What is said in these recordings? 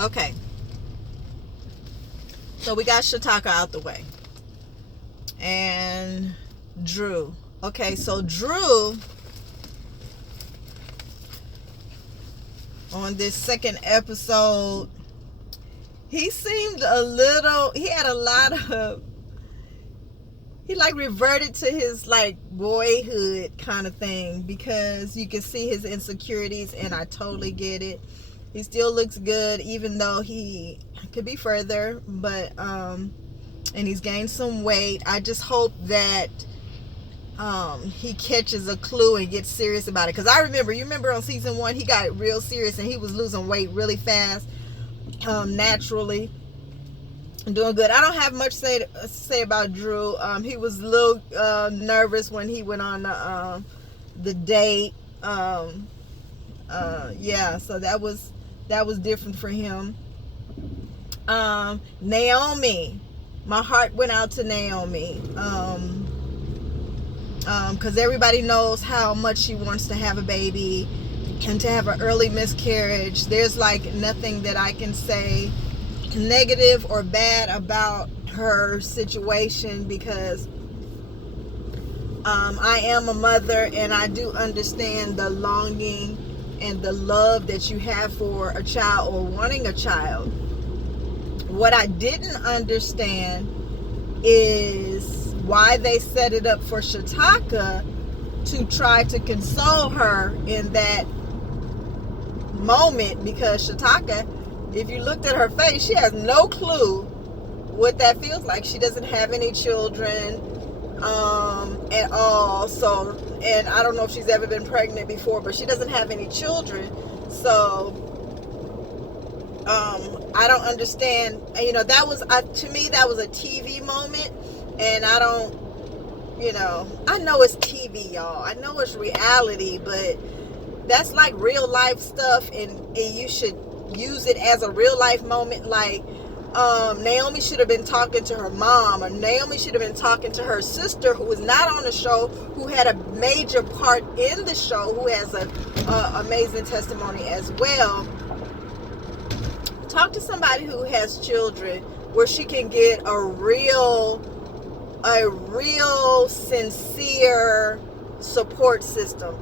Okay. So we got Shataka out the way. And Drew. Okay, so Drew, on this second episode, he seemed he had a lot of, he like reverted to his like boyhood kind of thing, because you can see his insecurities, and I totally get it. He still looks good, even though he could be further, but and he's gained some weight. I just hope that he catches a clue and gets serious about it, because I remember on season 1 he got real serious and he was losing weight really fast, naturally, and doing good. I don't have much to say about Drew. He was a little nervous when he went on the date. Yeah, so that was different for him. Naomi, my heart went out to Naomi, because everybody knows how much she wants to have a baby and to have an early miscarriage. There's like nothing that I can say negative or bad about her situation, because I am a mother, and I do understand the longing and the love that you have for a child or wanting a child. What I didn't understand is why they set it up for Shataka to try to console her in that moment, because Shataka, if you looked at her face, she has no clue what that feels like. She doesn't have any children at all. So, and I don't know if she's ever been pregnant before, but she doesn't have any children. So I don't understand. That was, to me, that was a TV moment, and I don't, I know it's TV, y'all. I know it's reality, but that's like real life stuff, and you should use it as a real life moment. Like, Naomi should have been talking to her mom, or Naomi should have been talking to her sister, who was not on the show, who had a major part in the show, who has an amazing testimony as well. Talk to somebody who has children, where she can get a real sincere support system.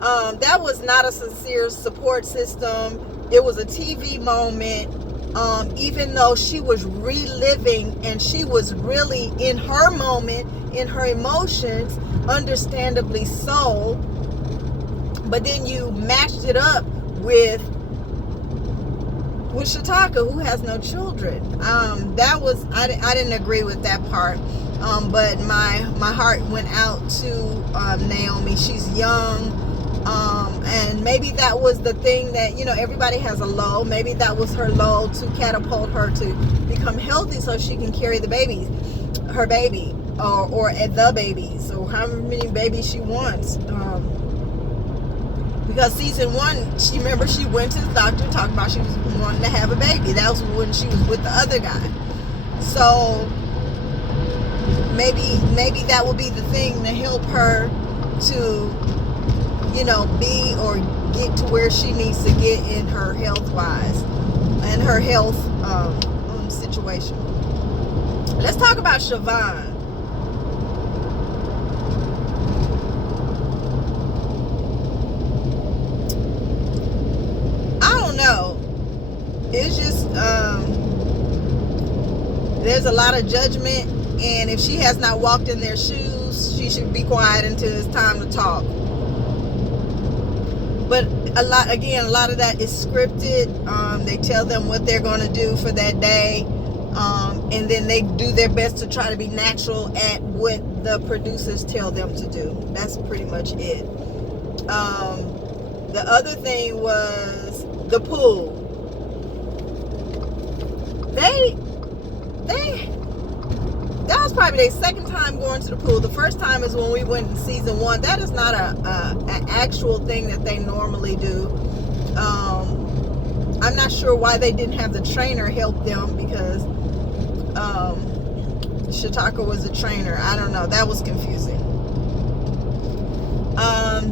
That was not a sincere support system. It was a TV moment. Even though she was reliving and she was really in her moment, in her emotions, understandably so, but then you matched it up with Shataka, who has no children. That was, I didn't agree with that part, but my heart went out to Naomi. She's young, and maybe that was the thing that, everybody has a low. Maybe that was her low to catapult her to become healthy, so she can carry her baby, or the babies, or however many babies she wants. Because season 1, she went to the doctor, talked about she was wanting to have a baby. That was when she was with the other guy. So maybe that will be the thing to help her to, be or get to where she needs to get in her health wise and her health situation. Let's talk about Siobhan. No, it's just there's a lot of judgment, and if she has not walked in their shoes, she should be quiet until it's time to talk. But a lot of that is scripted. They tell them what they're going to do for that day, and then they do their best to try to be natural at what the producers tell them to do. That's pretty much it. The other thing was the pool. That was probably their second time going to the pool. The first time is when we went in season 1. That is not an actual thing that they normally do. I'm not sure why they didn't have the trainer help them, because Shataka was a trainer. I don't know. That was confusing.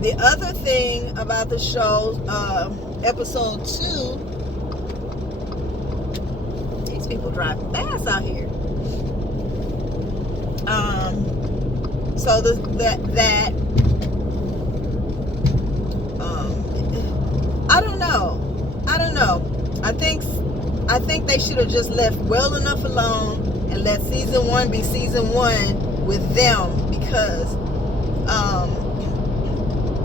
The other thing about the show, episode 2, people driving fast out here. So that I don't know. I think they should have just left well enough alone and let season 1 be season 1 with them, because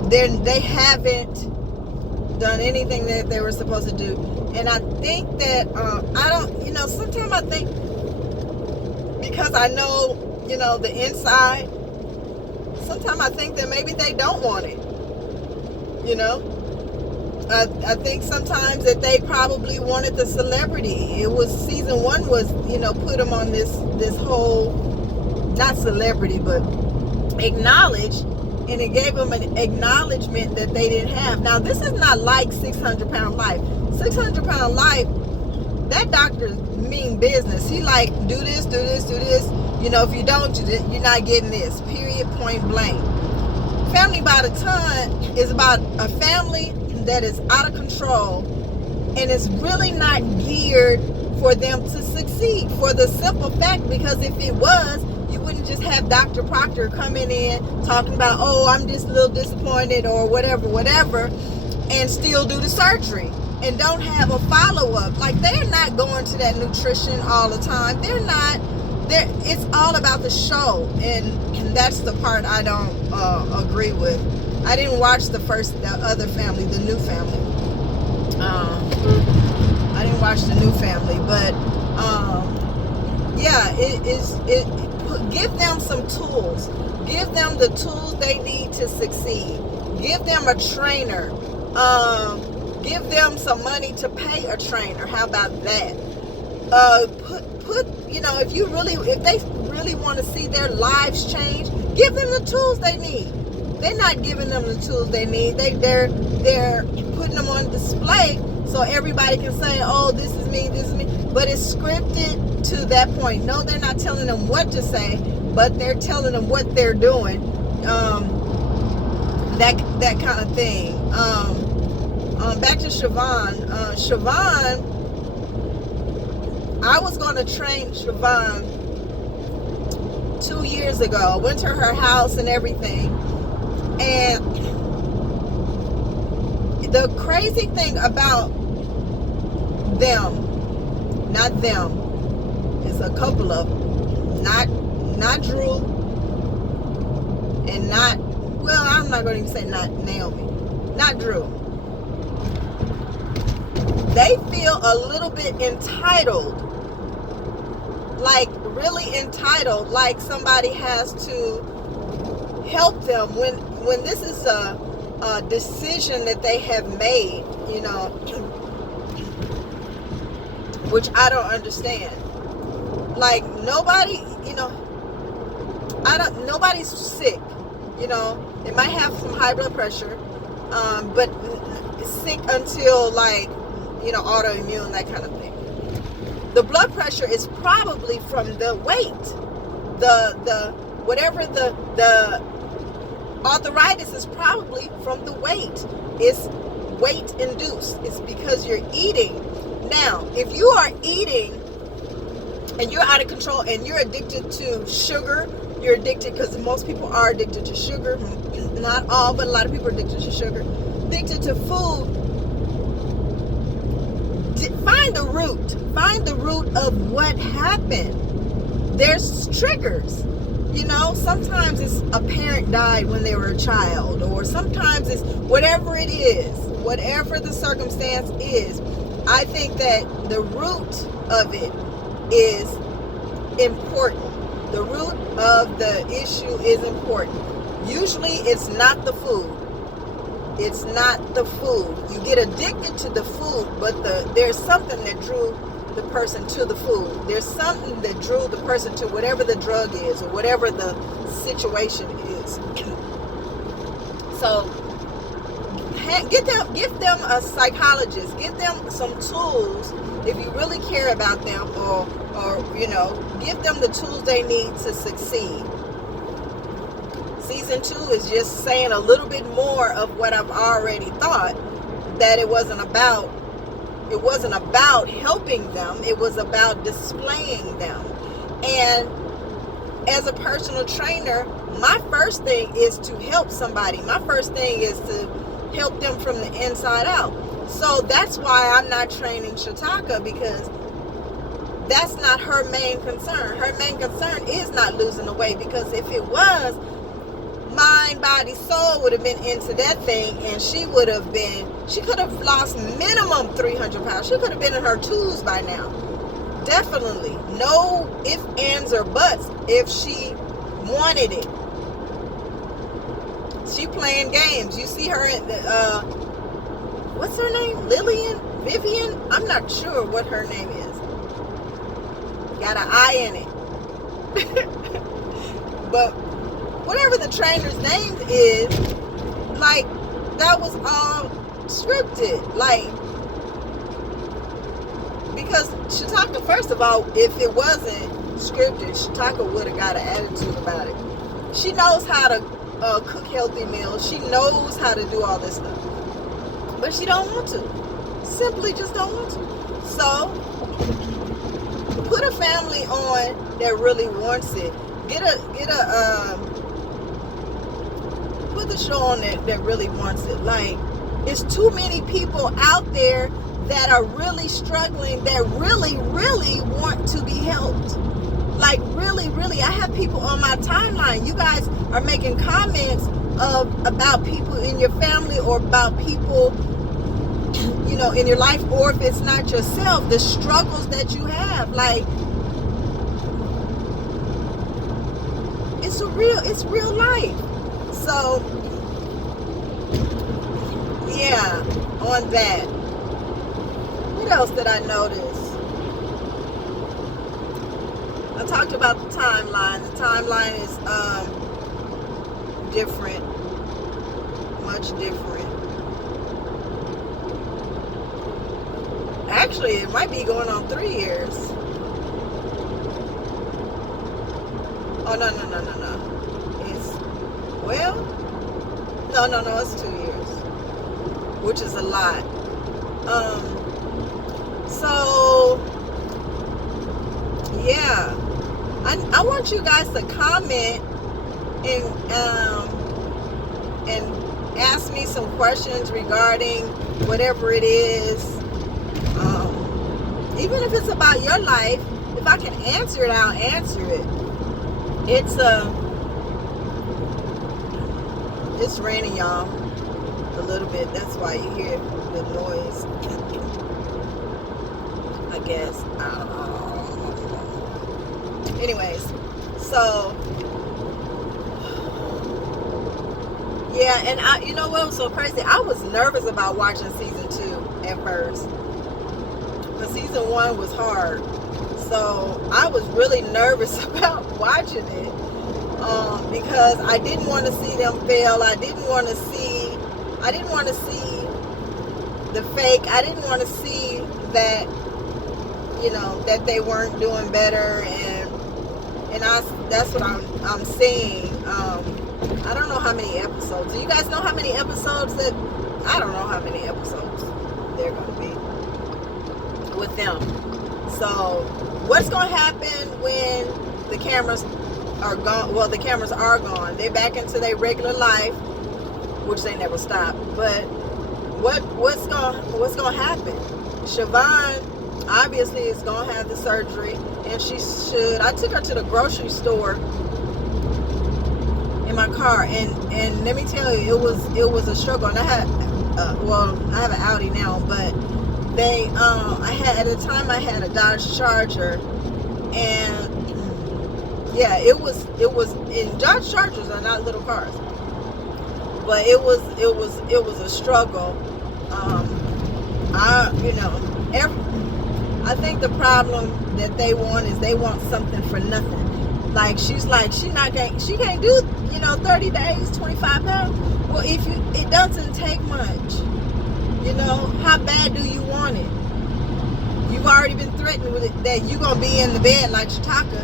they haven't done anything that they were supposed to do. And I think that sometimes I think, because I know, the inside, sometimes I think that maybe they don't want it. I think sometimes that they probably wanted the celebrity. It was season 1 was, put them on this whole, not celebrity, but acknowledge, and it gave them an acknowledgement that they didn't have. Now, this is not like 600-pound life. 600-pound life, that doctor mean business. He like, do this. If you don't, you're not getting this. Period, point blank. Family by the Ton is about a family that is out of control, and it's really not geared for them to succeed, for the simple fact, because if it was, you wouldn't just have Dr. Proctor coming in talking about, oh, I'm just a little disappointed or whatever, and still do the surgery and don't have a follow-up. Like, they're not going to that nutrition all the time. It's all about the show, and that's the part I don't agree with. I didn't watch the other family, the new family. I didn't watch the new family, but give them some tools. Give them the tools they need to succeed. Give them a trainer. Give them some money to pay a trainer. How about that? If they really want to see their lives change, give them the tools they need. They're not giving them the tools they need. They're putting them on display so everybody can say, oh, this is me. But it's scripted to that point. No, they're not telling them what to say, but they're telling them what they're doing. That kind of thing. Back to Siobhan. Siobhan, I was going to train Siobhan 2 years ago. I went to her house and everything. And the crazy thing about them, not them, it's a couple of them, not Drew, and I'm not going to even say not Naomi, not Drew. They feel a little bit entitled, like really entitled, like somebody has to help them when this is a decision that they have made, which I don't understand. Like, nobody, nobody's sick, They might have some high blood pressure, but sick until autoimmune, that kind of thing. The blood pressure is probably from the weight, whatever the arthritis is probably from the weight. It's weight induced. It's because you're eating. Now, if you are eating and you're out of control and you're addicted to sugar, you're addicted, because most people are addicted to sugar. Not all, but a lot of people are addicted to sugar. Addicted to food. Find the root. Find the root of what happened. There's triggers. Sometimes it's a parent died when they were a child, or sometimes it's whatever it is, whatever the circumstance is. I think that the root of it is important. The root of the issue is important. Usually it's not the food. It's not the food. You get addicted to the food, but there's something that drew the person to the food. There's something that drew the person to whatever the drug is or whatever the situation is. So give them a psychologist. Give them some tools if you really care about them, or give them the tools they need to succeed. Season 2 is just saying a little bit more of what I've already thought, that it wasn't about It wasn't about helping them. It was about displaying them. And as a personal trainer, my first thing is to help somebody. My first thing is to help them from the inside out. So that's why I'm not training Shataka, because that's not her main concern. Her main concern is not losing the weight, because if it was, mind, body, soul would have been into that thing, and she could have lost minimum 300 pounds. She could have been in her twos by now. Definitely. No ifs, ands, or buts if she wanted it. She playing games. You see her in the, what's her name? Vivian? I'm not sure what her name is. Got an I in it. But whatever the trainer's name is, like, that was all scripted. Like, because Shataka, first of all, if it wasn't scripted, Shataka would have got an attitude about it. She knows how to cook healthy meals. She knows how to do all this stuff. But she don't want to. Simply just don't want to. So, put a family on that really wants it. Put the show on that really wants it. Like, it's too many people out there that are really struggling, that really, really want to be helped. Like, really, really. I have people on my timeline. You guys are making comments about people in your family, or about people, you know, in your life, or if it's not yourself, the struggles that you have. Like, it's real life. So, yeah, on that. What else did I notice? I talked about the timeline. The timeline is different, much different. Actually, it might be going on 3 years. Oh, no. No, it's 2 years, which is a lot. So, yeah, I want you guys to comment and ask me some questions regarding whatever it is. Even if it's about your life, if I can answer it, I'll answer it. It's raining, y'all, a little bit. That's why you hear the noise. I guess. I don't know. Anyways, so yeah, and you know what was so crazy? I was nervous about watching season 2 at first. But season 1 was hard. So I was really nervous about watching it. Because I didn't want to see them fail. I didn't want to see the fake. I didn't want to see that, you know, that they weren't doing better, and that's what I'm saying. I don't know how many episodes. Do you guys know how many episodes that? I don't know how many episodes they're going to be with them. So, what's going to happen when the cameras are gone? Well, the cameras are gone. They're back into their regular life, which they never stop. But what's going to happen? Siobhan obviously is going to have the surgery, and I took her to the grocery store in my car, and let me tell you, it was a struggle. And I had I have an Audi now, but at the time I had a Dodge Charger, and yeah, it was and Dodge Chargers are not little cars, but it was a struggle. I think the problem that they want is they want something for nothing. Like, she can't do 30 days, 25 pounds. Well, it doesn't take much. How bad do you want it? You've already been threatened with it, that you're gonna be in the bed like Shataka,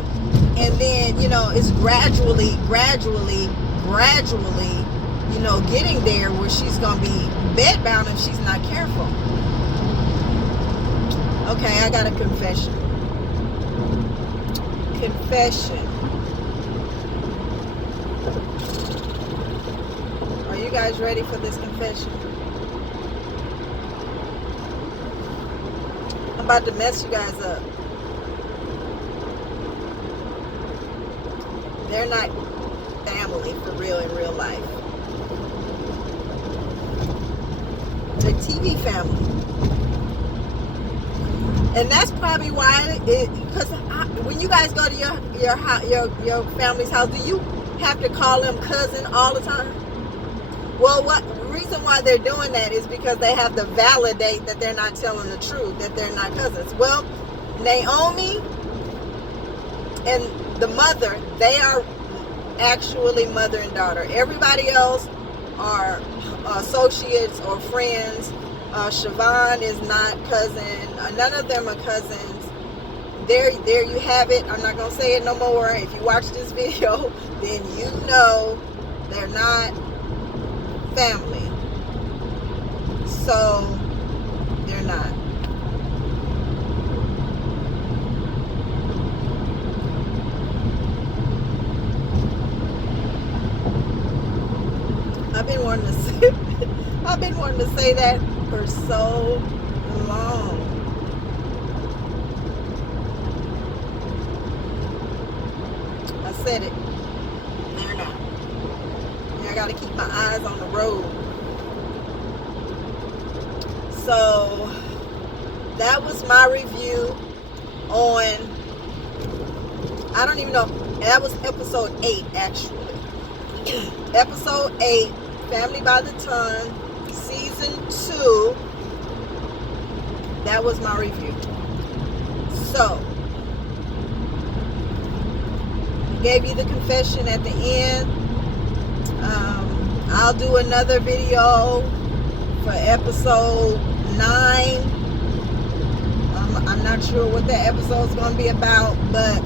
and then it's gradually, getting there where she's gonna be bedbound if she's not careful. Okay, I got a confession. Confession. Are you guys ready for this confession? I'm about to mess you guys up. They're not family for real in real life. They're TV family. And that's probably why because when you guys go to your family's house, do you have to call them cousin all the time? Well, the reason why they're doing that is because they have to validate that they're not telling the truth, that they're not cousins. Well, Naomi and the mother, they are actually mother and daughter. Everybody else are associates or friends. Siobhan is not cousin. None of them are cousins. There you have it. I'm not gonna say it no more. If you watch this video, then you know they're not family. So they're not. I've been wanting to say that for so long. I said it. They're not. I gotta keep my eyes on the road. So that was my review on, I don't even know, that was episode 8 actually. Episode 8, Family by the Ton, season 2. That was my review. So I gave you the confession at the end. I'll do another video for episode 9. I'm not sure what that episode is going to be about, but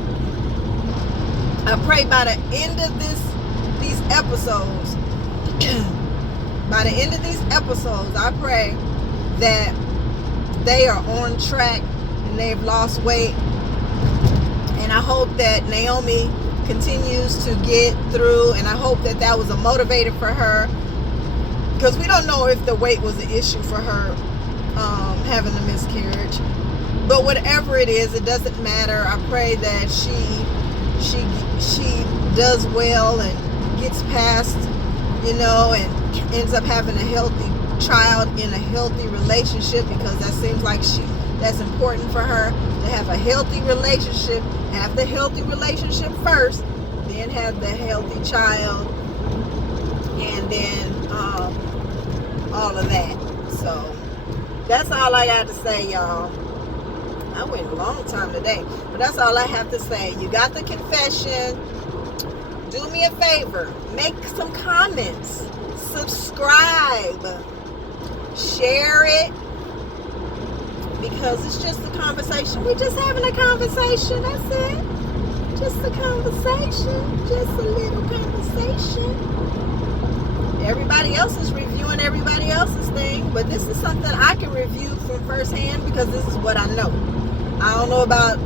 I pray by the end of these episodes, by the end of these episodes, I pray that they are on track and they've lost weight. And I hope that Naomi continues to get through, and I hope that was a motivator for her, because we don't know if the weight was an issue for her having a miscarriage. But whatever it is, it doesn't matter. I pray that she does well and gets past, and ends up having a healthy child in a healthy relationship, because that seems like that's important for her, to have a healthy relationship, have the healthy relationship first, then have the healthy child, and then all of that. So that's all I got to say, y'all. I went a long time today, but that's all I have to say. You got the confession. Do me a favor, make some comments, subscribe, share it, because it's just a conversation. We're just having a conversation, that's it. Just a conversation, just a little conversation. Everybody else is reviewing everybody else's thing, but this is something I can review from firsthand, because this is what I know. I don't know about,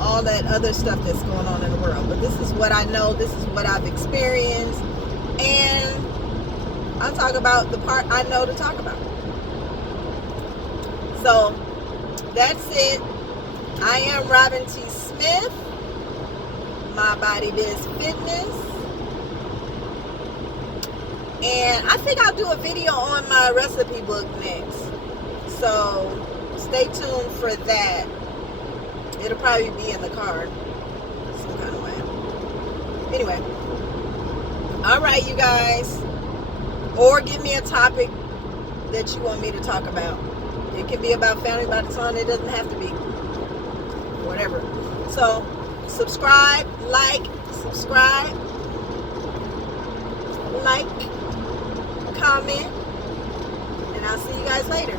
all that other stuff that's going on in the world, but this is what I know, this is what I've experienced, and I talk about the part I know to talk about. So that's it. I am Robin T. Smith, My Body Biz Fitness, and I think I'll do a video on my recipe book next, so stay tuned for that. It'll probably be in the car some kind of way. Anyway, all right, you guys, or give me a topic that you want me to talk about. It can be about Family by the Ton. It doesn't have to be. Whatever. So subscribe, subscribe, comment, and I'll see you guys later.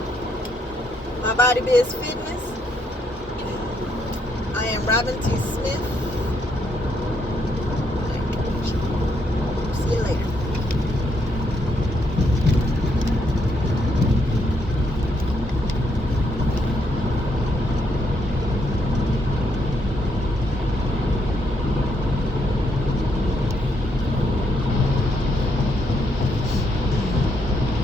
My Body Biz Fitness. I am Robin T. Smith.